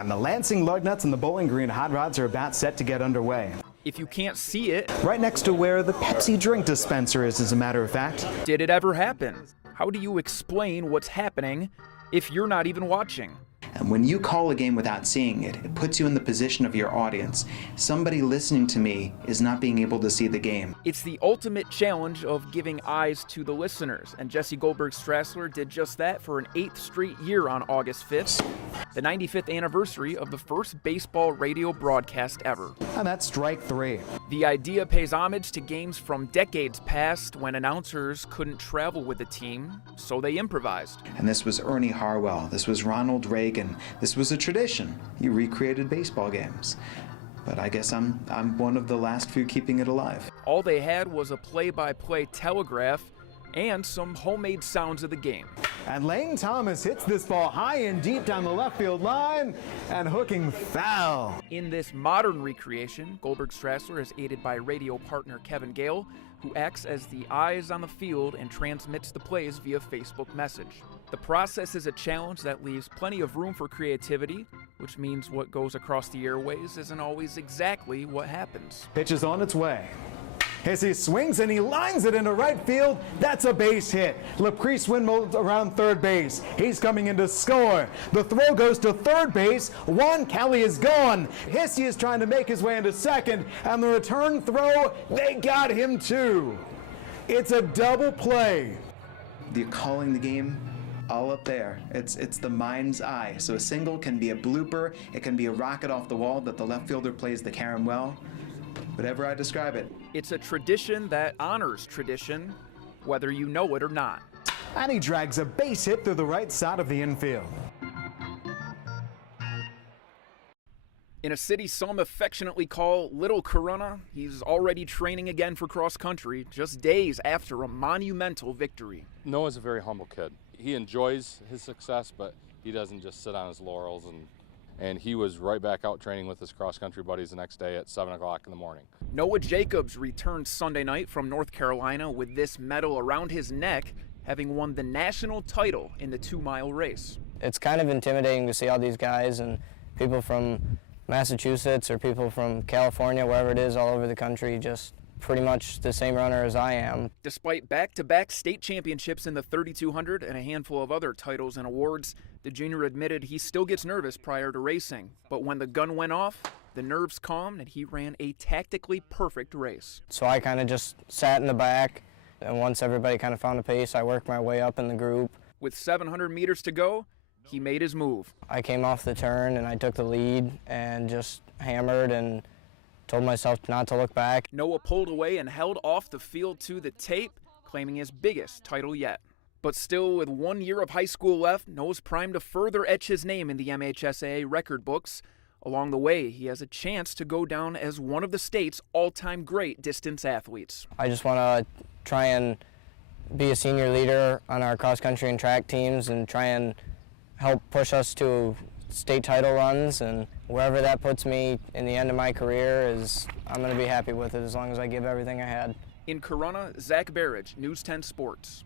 And the Lansing Lugnuts and the Bowling Green Hot Rods are about set to get underway. If you can't see it, right next to where the Pepsi drink dispenser is, as a matter of fact. Did it ever happen? How do you explain what's happening if you're not even watching? And when you call a game without seeing it, it puts you in the position of your audience. Somebody listening to me is not being able to see the game. It's the ultimate challenge of giving eyes to the listeners, and Jesse Goldberg-Strassler did just that for an 8th straight year on August 5th, the 95th anniversary of the first baseball radio broadcast ever. And that's strike 3. The idea pays homage to games from decades past when announcers couldn't travel with the team, so they improvised. And this was Ernie Harwell, this was Ronald Reagan, this was a tradition. You recreated baseball games. But I guess I'm one of the last few keeping it alive. All they had was a play-by-play telegraph and some homemade sounds of the game. And Lane Thomas hits this ball high and deep down the left field line and hooking foul. In this modern recreation, Goldberg-Strassler is aided by radio partner Kevin Gale, who acts as the eyes on the field and transmits the plays via Facebook message. The process is a challenge that leaves plenty of room for creativity, which means what goes across the airways isn't always exactly what happens. Pitch is on its way. As he swings and he lines it into right field, that's a base hit. Laprise windmills around third base. He's coming in to score. The throw goes to third base. Juan Kelly is gone. Hissey is trying to make his way into second, and the return throw, they got him too. It's a double play. You're calling the game all up there. It's the mind's eye. So a single can be a blooper. It can be a rocket off the wall that the left fielder plays the carom well. Whatever I describe it. It's a tradition that honors tradition, whether you know it or not. And he drags a base hit through the right side of the infield. In a city some affectionately call Little Corunna, he's already training again for cross country just days after a monumental victory. Noah's a very humble kid. He enjoys his success, but he doesn't just sit on his laurels, and he was right back out training with his cross-country buddies the next day at 7 o'clock in the morning. Noah Jacobs returned Sunday night from North Carolina with this medal around his neck, having won the national title in the 2-mile race. It's kind of intimidating to see all these guys and people from Massachusetts or people from California, wherever it is, all over the country, just pretty much the same runner as I am. Despite back-to-back state championships in the 3,200 and a handful of other titles and awards, the junior admitted he still gets nervous prior to racing. But when the gun went off, the nerves calmed and he ran a tactically perfect race. So I kind of just sat in the back, and once everybody kind of found a pace, I worked my way up in the group. With 700 meters to go, he made his move. I came off the turn and I took the lead and just hammered and told myself not to look back. Noah pulled away and held off the field to the tape, claiming his biggest title yet. But still, with 1 year of high school left, Noah's primed to further etch his name in the MHSAA record books. Along the way, he has a chance to go down as one of the state's all-time great distance athletes. I just want to try and be a senior leader on our cross-country and track teams and try and help push us to state title runs, and wherever that puts me in the end of my career, I'm going to be happy with it as long as I give everything I had. In Corunna, Zach Berridge, News 10 Sports.